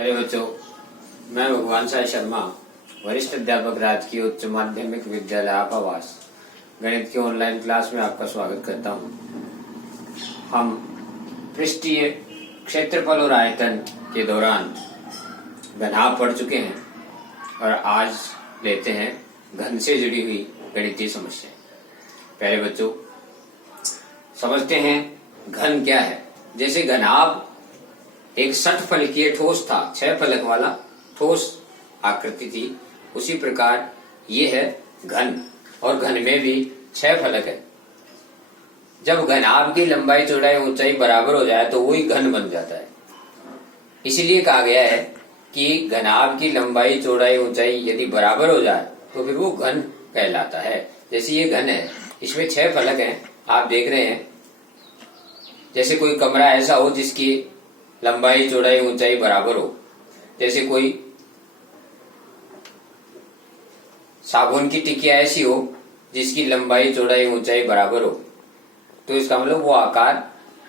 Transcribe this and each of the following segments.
अरे बच्चों, मैं भगवान साय शर्मा, वरिष्ठ अध्यापक राजकीय उच्च माध्यमिक विद्यालय आपावास, गणित की ऑनलाइन क्लास में आपका स्वागत करता हूं। हम पृष्ठीय क्षेत्रफल और आयतन के दौरान घनाभ पढ़ चुके हैं और आज लेते हैं घन से जुड़ी हुई गणितीय समस्या। पहले बच्चों समझते हैं घन क्या है। जैसे घनाभ एक षटफलकीय ठोस था, 6 फलक वाला ठोस आकृति थी, उसी प्रकार ये है घन, और घन में भी 6 फलक है। जब घनाभ की लंबाई चौड़ाई ऊंचाई बराबर हो जाए तो वही घन बन जाता है। इसीलिए कहा गया है कि घनाभ की लंबाई चौड़ाई ऊंचाई यदि बराबर हो जाए तो फिर वो घन कहलाता है। जैसे ये घन है, इसमें 6 फलक हैं, आप देख रहे हैं। जैसे कोई कमरा ऐसा हो जिसकी लंबाई चौड़ाई ऊंचाई बराबर हो, जैसे कोई साबुन की टिकिया ऐसी हो जिसकी लंबाई चौड़ाई ऊंचाई बराबर हो, तो इसका मतलब वो आकार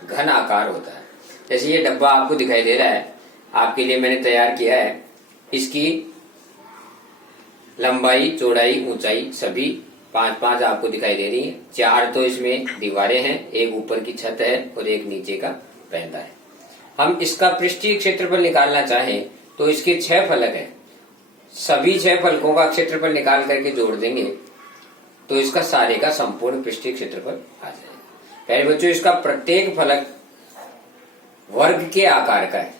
घन आकार होता है। जैसे ये डब्बा आपको दिखाई दे रहा है, आपके लिए मैंने तैयार किया है। इसकी लंबाई चौड़ाई ऊंचाई सभी 5-5 आपको दिखाई दे रही है। 4 तो इसमें दीवारें हैं, एक ऊपर की छत है और एक नीचे का पैंदा है। हम इसका पृष्ठीय क्षेत्रफल निकालना चाहें तो इसके 6 फलक हैं, सभी 6 फलकों का क्षेत्रफल निकाल करके जोड़ देंगे तो इसका सारे का संपूर्ण पृष्ठीय क्षेत्रफल आ जाएगा। पहले बच्चों इसका प्रत्येक फलक वर्ग के आकार का है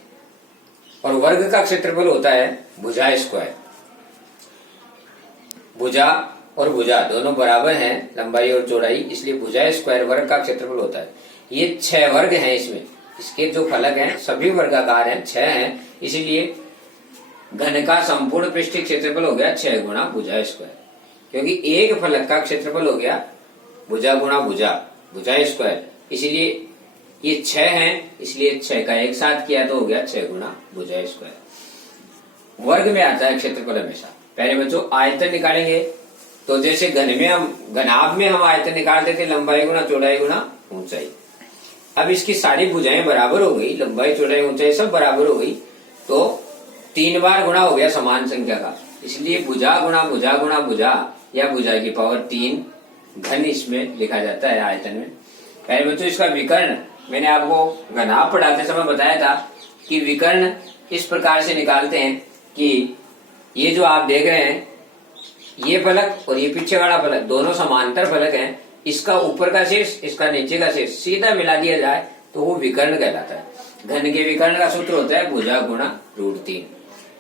और वर्ग का क्षेत्रफल होता है भुजा स्क्वायर। भुजा और भुजा दोनों बराबर हैं लंबाई और चौड़ाई, इसलिए भुजा स्क्वायर वर्ग का क्षेत्रफल होता है। ये 6 वर्ग हैं, इसमें इसके जो फलक हैं सभी वर्गाकार हैं, 6 हैं, इसीलिए घन का संपूर्ण पृष्ठीय क्षेत्रफल हो गया 6 गुणा भुजा स्क्वायर, क्योंकि एक फलक का क्षेत्रफल हो गया भुजा गुणा भुजा स्क्वायर। इसीलिए ये 6 हैं, इसलिए 6 का एक साथ किया तो हो गया 6 गुणा भुजा स्क्वायर। वर्ग में आता है क्षेत्रफल हमेशा। पहले बच्चों आयतन निकालेंगे तो जैसे घनाभ में हम आयतन निकालते थे लंबाई गुणा चौड़ाई गुणा ऊंचाई। अब इसकी सारी भुजाएं बराबर हो गई, लंबाई चौड़ाई ऊंचाई सब बराबर हो गई, तो 3 बार गुणा हो गया समान संख्या का, इसलिए भुजा गुणा भुजा या भुजा की पावर 3 घन इसमें लिखा जाता है आयतन में। पहले बच्चों इसका विकर्ण मैंने आपको घनाभ पढ़ाते समय बताया था कि विकर्ण इस प्रकार से निकालते हैं कि ये जो आप देख रहे हैं ये फलक और ये पीछे वाला फलक दोनों समांतर फलक हैं, इसका ऊपर का शेष इसका नीचे का शेष सीधा मिला दिया जाए तो वो विकर्ण कहलाता है। घन के विकर्ण का सूत्र होता है भुजा गुणा √3।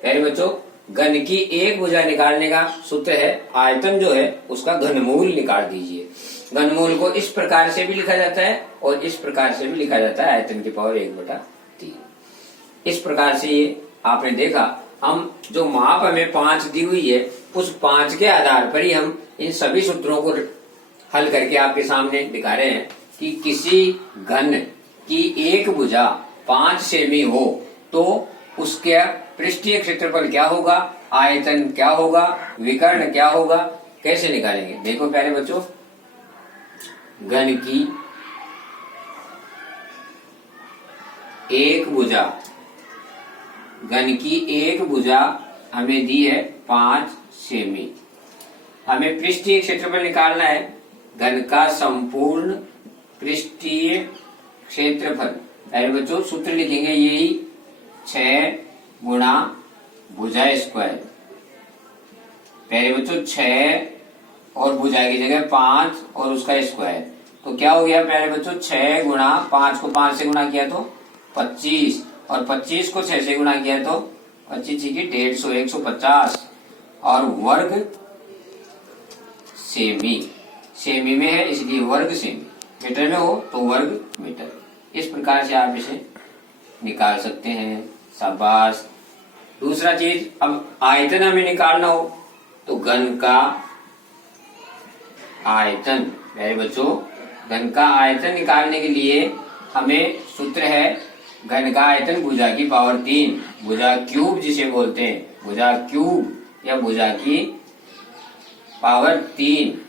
पहले बच्चों घन की एक भुजा निकालने का सूत्र है आयतन जो है उसका घनमूल निकाल दीजिए। घनमूल को इस प्रकार से भी लिखा जाता है और इस प्रकार से भी लिखा जाता है, आयतन की पावर 1/3। इस प्रकार से ये आपने देखा। हम जो माप हमें 5 दी हुई है उस 5 के आधार पर ही हम इन सभी सूत्रों को हल करके आपके सामने दिखा रहे हैं कि किसी घन की एक भुजा 5 सेमी हो तो उसके पृष्ठीय क्षेत्रफल क्या होगा, आयतन क्या होगा, विकर्ण क्या होगा, कैसे निकालेंगे। देखो पहले बच्चों घन की एक भुजा हमें दी है 5 सेमी। हमें पृष्ठीय क्षेत्रफल निकालना है, घन का संपूर्ण पृष्ठीय क्षेत्रफल। पहले बच्चों सूत्र लिखेंगे यही 6 गुणा भुजा स्क्वायर। पहले बच्चों 6 और भुजा की जगह 5 और उसका स्क्वायर, तो क्या हो गया। पहले बच्चों 6 गुणा 5 को 5 से गुणा किया तो 25 और 25 को 6 से गुणा किया तो 25 की 150 150 और वर्ग सेमी में है इसलिए वर्ग सेमी। मीटर में हो तो वर्ग मीटर। इस प्रकार से आप इसे निकाल सकते हैं। शाबाश। दूसरा चीज, अब आयतन हमें निकालना हो तो घन का आयतन। मेरे बच्चों घन का आयतन निकालने के लिए हमें सूत्र है घन का आयतन भुजा की पावर 3, भुजा क्यूब जिसे बोलते हैं, भुजा क्यूब या भुजा की पावर 3।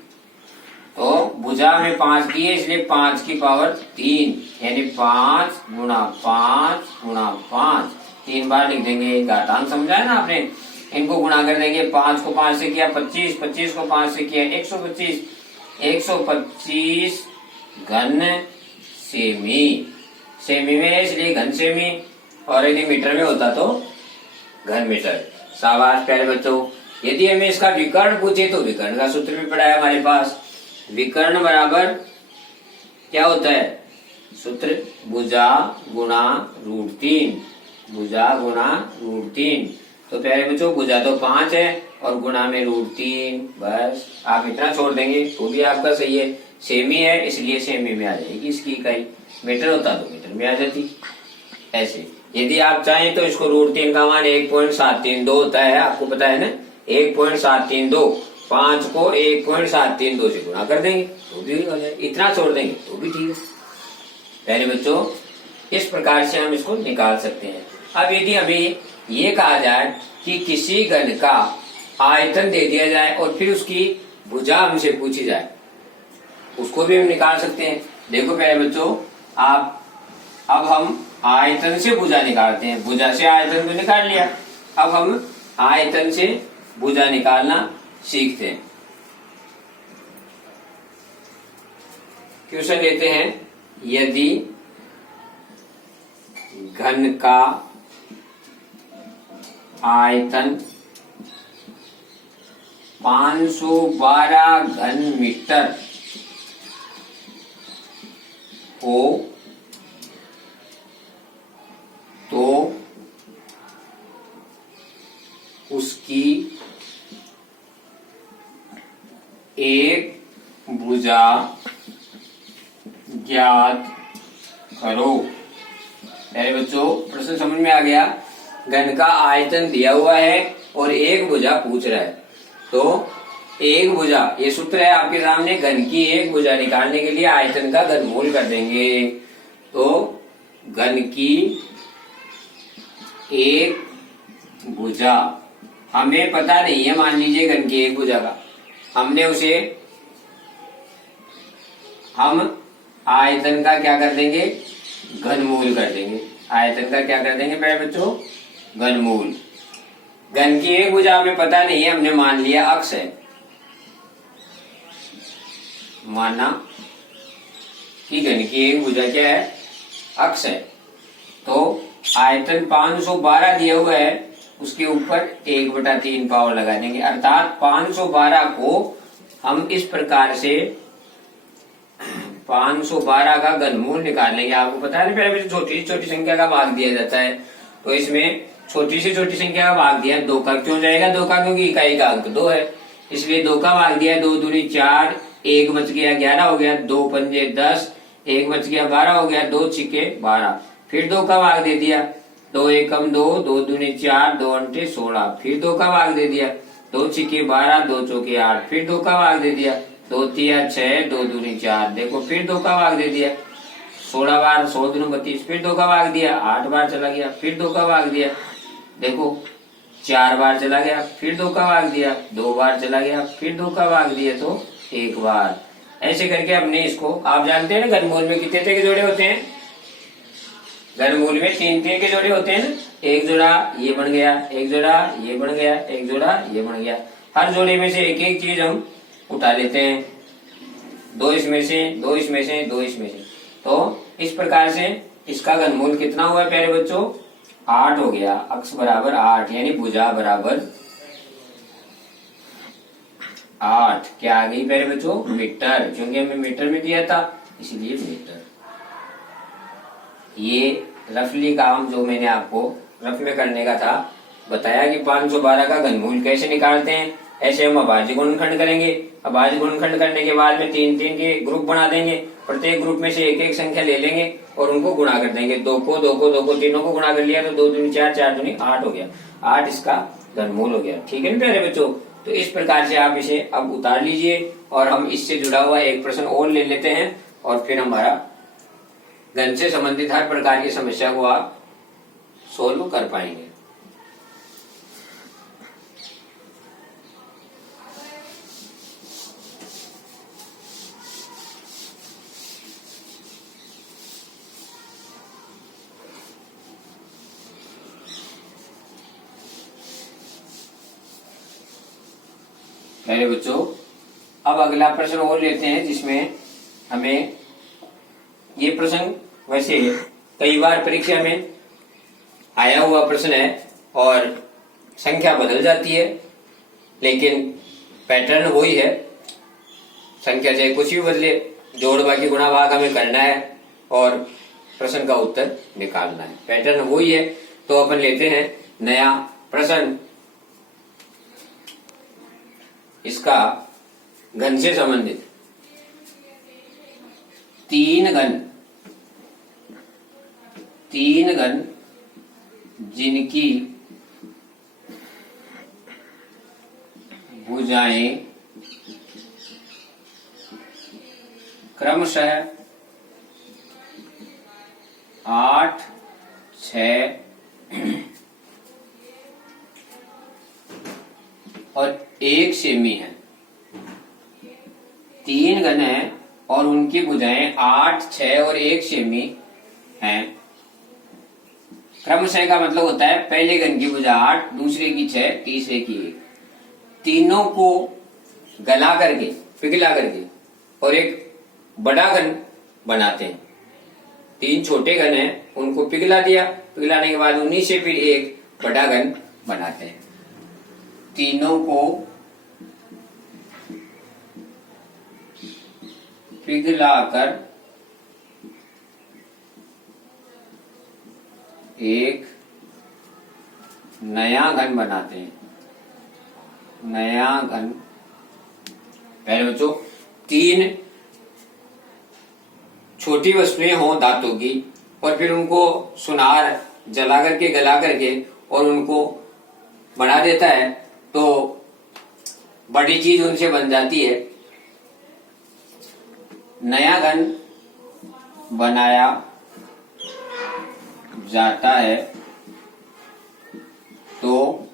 तो भुजा में 5 दी है इसलिए 5 की पावर 3 यानी 5 गुणा 5 गुणा 5 3 बार लिख देंगे। घातांक समझा है ना आपने, इनको गुणा कर देंगे। 5 को 5 से किया 25, 25 को 5 से किया 125, 125 घन सेमी। सेमी में है इसलिए घन सेमी, और यदि मीटर में होता तो घन मीटर। शाबाश प्यारे बच्चों। यदि हमें इसका विकर्ण पूछे तो विकर्ण का सूत्र भी पड़ा है हमारे पास। विकर्ण बराबर क्या होता है सूत्र? भुजा गुणा √3, भुजा गुणा √3। तो प्यारे बच्चों भुजा तो 5 है और गुणा में √3, बस आप इतना छोड़ देंगे तो भी आपका सही है। सेमी है इसलिए सेमी में आ जाएगी इसकी इकाई, मीटर होता तो मीटर में आ जाती। ऐसे यदि आप चाहें तो इसको √3 का मान 1.732 होता है, आपको पता है ना, 1.732। 5 को 1.732 से गुणा कर देंगे तो भी हो जाए, इतना छोड़ देंगे तो भी ठीक है। पहले बच्चों इस प्रकार से हम इसको निकाल सकते हैं। अब यदि हमें ये कहा जाए कि किसी घन का आयतन दे दिया जाए और फिर उसकी भुजा हमसे पूछी जाए, उसको भी हम निकाल सकते हैं। देखो पहले बच्चों, अब हम आयतन से भुजा निकालते हैं। भुजा से आयतन तो निकाल लिया, अब हम आयतन से भुजा निकालना सीखते हैं। क्वेश्चन लेते हैं, यदि घन का आयतन 512 घन मीटर हो तो उसकी एक भुजा ज्ञात करो। मेरे बच्चों प्रश्न समझ में आ गया? घन का आयतन दिया हुआ है और एक भुजा पूछ रहा है, तो एक भुजा, ये सूत्र है आपके सामने, घन की एक भुजा निकालने के लिए आयतन का घनमूल कर देंगे। तो घन की एक भुजा हमें पता नहीं है, मान लीजिए घन की एक भुजा का, हमने उसे, हम आयतन का क्या कर देंगे? घनमूल कर देंगे। आयतन का क्या कर देंगे मेरे बच्चों? घनमूल। घन की एक भुजा हमें पता नहीं है, हमने मान लिया अक्ष है, माना कि घन की एक भुजा क्या है? अक्ष है। तो आयतन 512 दिया हुआ है, उसके ऊपर 1/3 पावर लगा देंगे, अर्थात 512 को हम इस प्रकार से 512 का घनमूल निकाल लेंगे। आपको पता है ना, पहले छोटी से छोटी संख्या का भाग दिया जाता है, तो इसमें छोटी से छोटी संख्या का भाग दिया 2 का। क्यों जाएगा 2 का? क्योंकि इकाई का अंक 2 है, इसलिए 2 का भाग दिया। 2 दूनी 4, 1 बच गया 11 हो गया, 2 पंजे 10, 1 बच गया 12 हो गया, 2 छिके 12, फिर 2 का भाग दे दिया। 2 एकम 2, 2 दूनी 4, 2 अंटे 16, फिर 2 का भाग दे दिया। 2 छिके 12, 2 चौके 8, फिर 2 का भाग दे दिया। 2 तिया 6, 2 दूनी 4, देखो फिर 2 का भाग दे दिया। 16 बार, 16 दूनी 32, फिर 2 का भाग दिया। 8 बार चला गया, फिर 2 का भाग दिया। देखो 4 बार चला गया, फिर 2 का भाग दिया। 2 बार चला गया, फिर 2 का भाग दिया, तो 1 बार। ऐसे करके हमने इसको, आप जानते हैं ना घनमूल में कितने तरह के जोड़े होते हैं? घनमूल में 3 तरह के जोड़े होते हैं ना, एक जोड़ा ये बन गया, एक जोड़ा ये बन गया, एक जोड़ा ये बन गया। हर जोड़े में से एक एक चीज हम उठा लेते हैं, 2 इसमें से, 2 इसमें से, 2 इसमें से। तो इस प्रकार से इसका घनमूल कितना हुआ प्यारे बच्चों? 8 हो गया। अक्ष बराबर 8, यानी भुजा बराबर 8 क्या आ गई प्यारे बच्चों? मीटर, क्योंकि हमें मीटर में दिया था इसलिए मीटर। ये रफली काम जो मैंने आपको रफ में करने का था बताया कि 512 का घनमूल कैसे निकालते हैं। ऐसे हम अभाज्य गुणनखंड करेंगे। अभाज्य गुणनखंड करने के बाद में 3-3 के ग्रुप बना देंगे, प्रत्येक ग्रुप में से एक एक संख्या ले लेंगे और उनको गुणा कर देंगे। 2 को 2 को 2 को तीनों को गुणा कर लिया तो 2 दूनी 4, 4 दूनी 8 हो गया। 8 इसका घनमूल हो गया। ठीक है ना प्यारे बच्चों? तो इस प्रकार से आप इसे अब उतार लीजिए और हम इससे जुड़ा हुआ एक प्रश्न और ले लेते हैं और फिर हमारा घन से संबंधित हर प्रकार की समस्या को आप सोल्व कर पाएंगे। मेरे बच्चों अब अगला प्रश्न और लेते हैं, जिसमें हमें ये प्रश्न वैसे कई बार परीक्षा में आया हुआ प्रश्न है और संख्या बदल जाती है, लेकिन पैटर्न वही है। संख्या चाहे कुछ भी बदले, जोड़ बाकी गुणा भाग हमें करना है और प्रश्न का उत्तर निकालना है। पैटर्न वही है। तो अपन लेते हैं नया प्रश्न। इसका घन से संबंधित तीन घन जिनकी भुजाएं क्रमशः 8, 6 और 1 सेमी है। तीन घन है और उनकी भुजाएं 8, 6 और 1 सेमी हैं। क्रमशः का मतलब होता है पहले घन की भुजा 8, दूसरे की 6, तीसरे की 1। तीनों को गला करके, पिघला करके और एक बड़ा घन बनाते हैं। तीन छोटे घन हैं, उनको पिघला दिया, पिघलाने के बाद उन्हीं से फिर एक बड़ा घन बनाते हैं। तीनों को पिघलाकर एक नया घन बनाते हैं। नया घन, पहले बच्चों तीन छोटी वस्तुएं हों धातु की और फिर उनको सुनार जला करके, गला करके और उनको बना देता है, तो बड़ी चीज उनसे बन जाती है। नया घन बनाया जाता है तो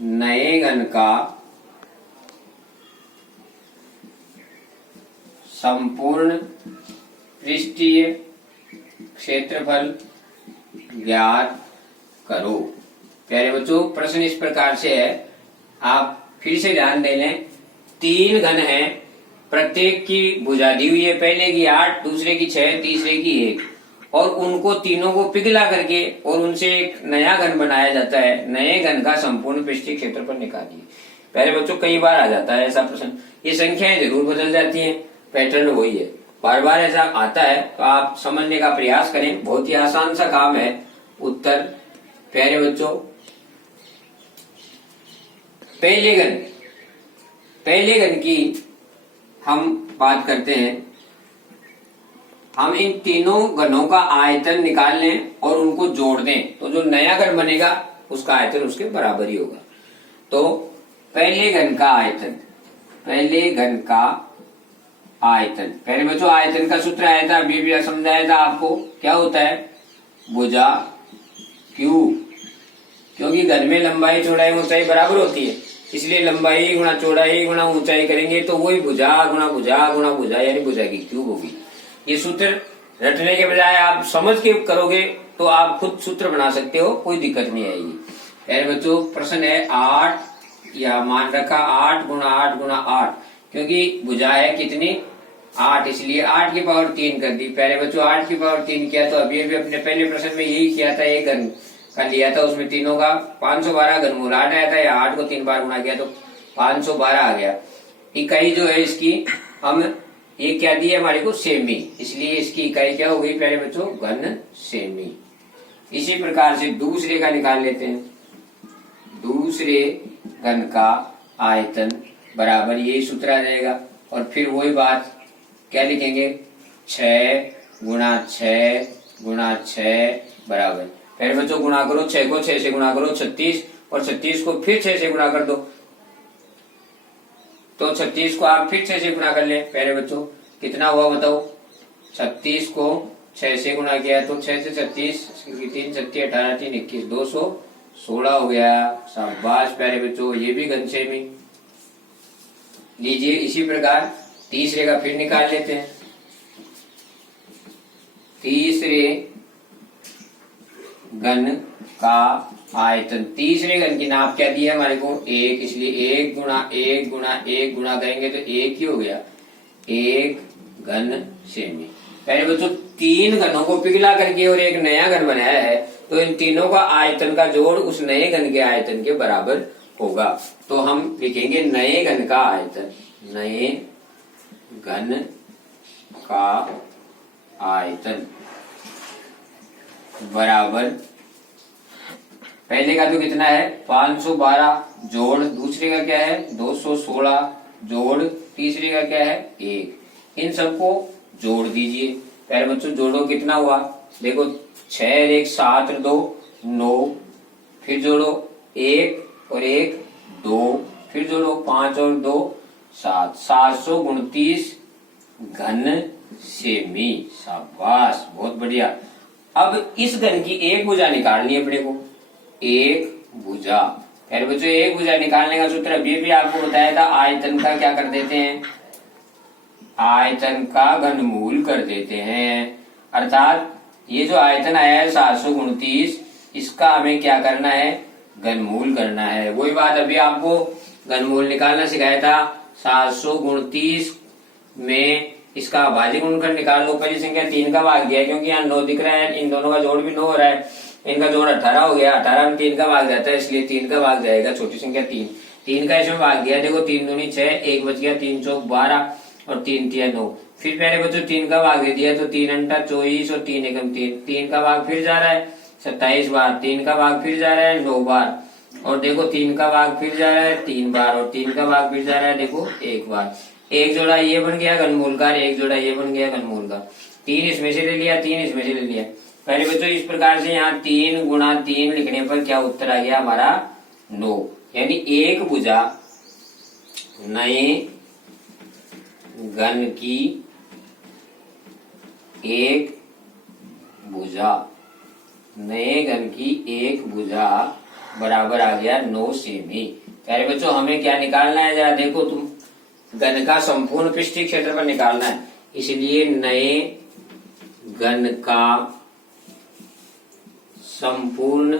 नए घन का संपूर्ण पृष्ठीय क्षेत्रफल ज्ञात करो। प्यारे बच्चों प्रश्न इस प्रकार से है, आप फिर से ध्यान दे लें। तीन घन हैं, प्रत्येक की भुजा दी हुई है, पहले की 8, दूसरे की 6, तीसरे की 1, और उनको तीनों को पिघला करके और उनसे एक नया घन बनाया जाता है। नए घन का संपूर्ण पृष्ठीय क्षेत्रफल निकालिए। प्यारे बच्चों कई बार आ जाता है ऐसा प्रश्न, ये संख्याएं जरूर बदल जाती हैं, पैटर्न वही है। बार बार ऐसा आता है तो आप समझने का प्रयास करें, बहुत ही आसान सा काम है। उत्तर प्यारे बच्चों पहले घन की हम बात करते हैं। हम इन तीनों घनों का आयतन निकाल लें और उनको जोड़ दें तो जो नया घन बनेगा उसका आयतन उसके बराबर ही होगा। तो पहले घन का आयतन, पहले बच्चों आयतन का सूत्र आया था, अभी भी समझाया था आपको। क्या होता है? भुजा क्यू, क्योंकि घन में लंबाई चौड़ाई ऊंचाई बराबर होती है, इसलिए लंबाई गुणा चौड़ाई गुणा ऊंचाई करेंगे तो वही भुजा गुणा भुजा गुणा भुजा यानी भुजा की क्यूब होगी। ये सूत्र रटने के बजाय आप समझ के करोगे तो आप खुद सूत्र बना सकते हो, कोई दिक्कत नहीं आएगी। पहले बच्चों प्रश्न है 8, या मान रखा 8 गुणा 8 गुणा 8, क्योंकि भुजा है कितनी 8, इसलिए 8 की पावर 3 कर दी। पहले बच्चों 8 की पावर 3 किया तो अभी अभी अपने पहले प्रश्न में यही किया था, एक घन का लिया था, उसमें तीनों का 512 घनमूल 8 आया था, या 8 को 3 बार गुणा किया तो 512 आ गया। इकाई जो है इसकी हम ये क्या दी है हमारे को सेमी, इसलिए इसकी इकाई क्या हो गई प्यारे बच्चों? घन सेमी। इसी प्रकार से दूसरे का निकाल लेते हैं। दूसरे घन का आयतन बराबर यही सूत्र आ जाएगा, और फिर वही बात क्या लिखेंगे? 6 गुणा 6 गुणा 6 बराबर, पहले बच्चों गुणा करो 6 को 6 से गुणा करो 36, और 36 को फिर 6 से गुणा कर दो, तो 36 को आप फिर 6 से गुणा कर ले। पहले बच्चों कितना हुआ बताओ? 36 को 6 से गुणा किया तो 6 से 36, 3 36 18 3 21 216 हो गया। शाबाश प्यारे बच्चों, ये भी घन सेमी लीजिए। इसी प्रकार तीसरे का फिर निकाल लेते हैं। तीसरे घन का आयतन। तीसरे घन की नाप क्या दी है हमारे को? 1, इसलिए 1 गुणा 1 गुणा 1 गुणा करेंगे तो 1 ही हो गया, 1 घन सेमी। पहले बच्चों 3 घनों को पिघला करके और एक नया घन बनाया है, तो इन तीनों का आयतन का जोड़ उस नए घन के आयतन के बराबर होगा। तो हम लिखेंगे नए घन का आयतन, नए घन का आयतन बराबर, पहले का तो कितना है 512 जोड़ दूसरे का क्या है 216 जोड़ तीसरे का क्या है 1। इन सबको जोड़ दीजिए। पहले बच्चों जोड़ो, कितना हुआ देखो 6 और 1 7 और 2 9, फिर जोड़ो 1 और 1 2, फिर जोड़ो 5 और 2 7, 729 घन सेमी। शाबाश, बहुत बढ़िया। अब इस घन की एक भुजा निकालनी है अपने को, एक भुजा। पहले बच्चों एक भुजा निकालने का सूत्र अभी भी आपको बताया था, आयतन का क्या कर देते हैं, आयतन का घनमूल कर देते हैं। अर्थात ये जो आयतन आया है 729, इसका हमें क्या करना है, घनमूल करना है। वही बात अभी आपको घनमूल निकालना सिखाया था, 729 में इसका भाज्य गुणनखंड निकाल लो। पहली संख्या 3 का भाग दिया, क्योंकि यहाँ 9 दिख रहा है, इन दोनों का जोड़ भी 9 हो रहा है, इनका जोड़ 18 हो गया, 18 में 3 का भाग जाता है, इसलिए 3 का भाग जाएगा छोटी संख्या 3। 3 का इसमें भाग दिया, देखो 3 दूनी 6, 1 बच गया, 3 चौक 12 और 3 तिया 9। फिर पहले बच्चों 3 का भाग दे दिया, तो 3 अंटा 24 और 3 एकम 3, 3 का भाग फिर जा रहा है 27 बार, 3 का भाग फिर जा रहा है 9 बार, और देखो 3 का भाग फिर जा रहा है 3 बार, और 3 का भाग फिर जा रहा है देखो 1 बार। एक जोड़ा ये बन गया घनमूल का, एक जोड़ा ये बन गया घनमूल का। 3 इसमें से ले लिया, 3 इसमें से ले लिया। पहले बच्चों इस प्रकार से यहाँ 3 गुणा 3 लिखने पर क्या उत्तर आ गया हमारा 9, यानी एक भुजा नए घन की एक भुजा, नए घन की एक भुजा बराबर आ गया 9 सेमी। प्यारे बच्चों हमें क्या निकालना है, जरा देखो तुम, घन का संपूर्ण पृष्ठीय क्षेत्रफल निकालना है, इसलिए नए घन का संपूर्ण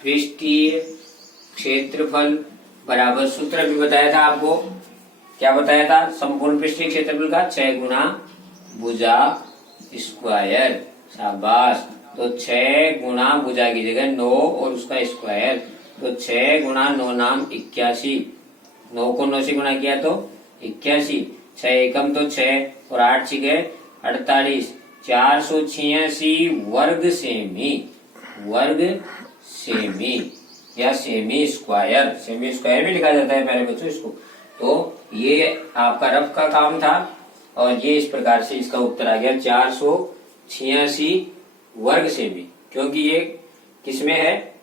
पृष्ठीय क्षेत्रफल बराबर, सूत्र भी बताया था आपको, क्या बताया था, संपूर्ण पृष्ठीय क्षेत्रफल का 6 गुना भुजा स्क्वायर। शाबाश, तो 6 गुना भुजा की जगह 9 और उसका स्क्वायर, तो 6 गुना 9 नाम 81, 9 को 9 से गुना किया तो 81, 6 एकम तो 6 और 8 छिके 48, 486 वर्ग सेमी, वर्ग सेमी या सेमी स्क्वायर, सेमी स्क्वायर भी लिखा जाता है पहले बच्चों इसको। तो ये आपका रफ का काम था, और ये इस प्रकार से इसका उत्तर आ गया 486 वर्ग सेमी, क्योंकि ये किसमें है,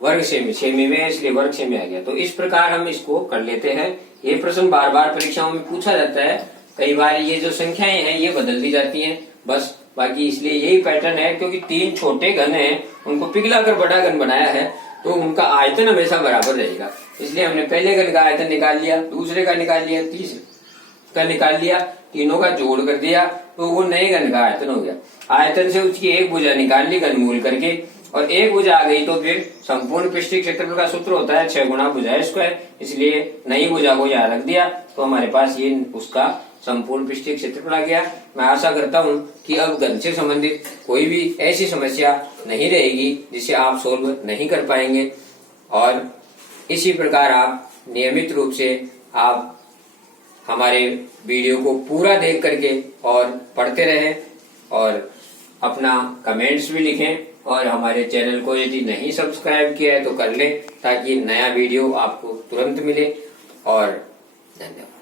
वर्ग सेमी, सेमी में, इसलिए वर्ग सेमी आ गया। तो इस प्रकार हम इसको कर लेते हैं। ये प्रश्न बार बार परीक्षाओं में पूछा जाता है, कई बार ये जो संख्याएं हैं ये बदल दी जाती हैं बस, बाकी इसलिए यही पैटर्न है, क्योंकि 3 छोटे घन हैं उनको पिघलाकर बड़ा घन बनाया है, तो उनका आयतन हमेशा बराबर रहेगा। इसलिए हमने पहले घन का आयतन निकाल लिया, दूसरे का निकाल लिया, तीसरे का निकाल लिया, तीनों का जोड़ कर दिया, तो वो नए घन का आयतन हो गया। आयतन से उसकी एक भुजा निकाल ली घनमूल करके, और एक भुजा आ गई तो फिर संपूर्ण पृष्ठीय क्षेत्रफल का सूत्र होता है 6 गुना भुजा स्क्वायर, इसलिए नई भुजा को यहाँ रख दिया, तो हमारे पास ये उसका संपूर्ण पृष्ठीय क्षेत्रफल आ गया। मैं आशा करता हूँ कि अब घन से संबंधित कोई भी ऐसी समस्या नहीं रहेगी जिसे आप सोल्व नहीं कर पाएंगे, और इसी प्रकार आप नियमित रूप से आप हमारे वीडियो को पूरा देख करके और पढ़ते रहें, और अपना कमेंट्स भी लिखें, और हमारे चैनल को यदि नहीं सब्सक्राइब किया है तो कर लें, ताकि नया वीडियो आपको तुरंत मिले। और धन्यवाद।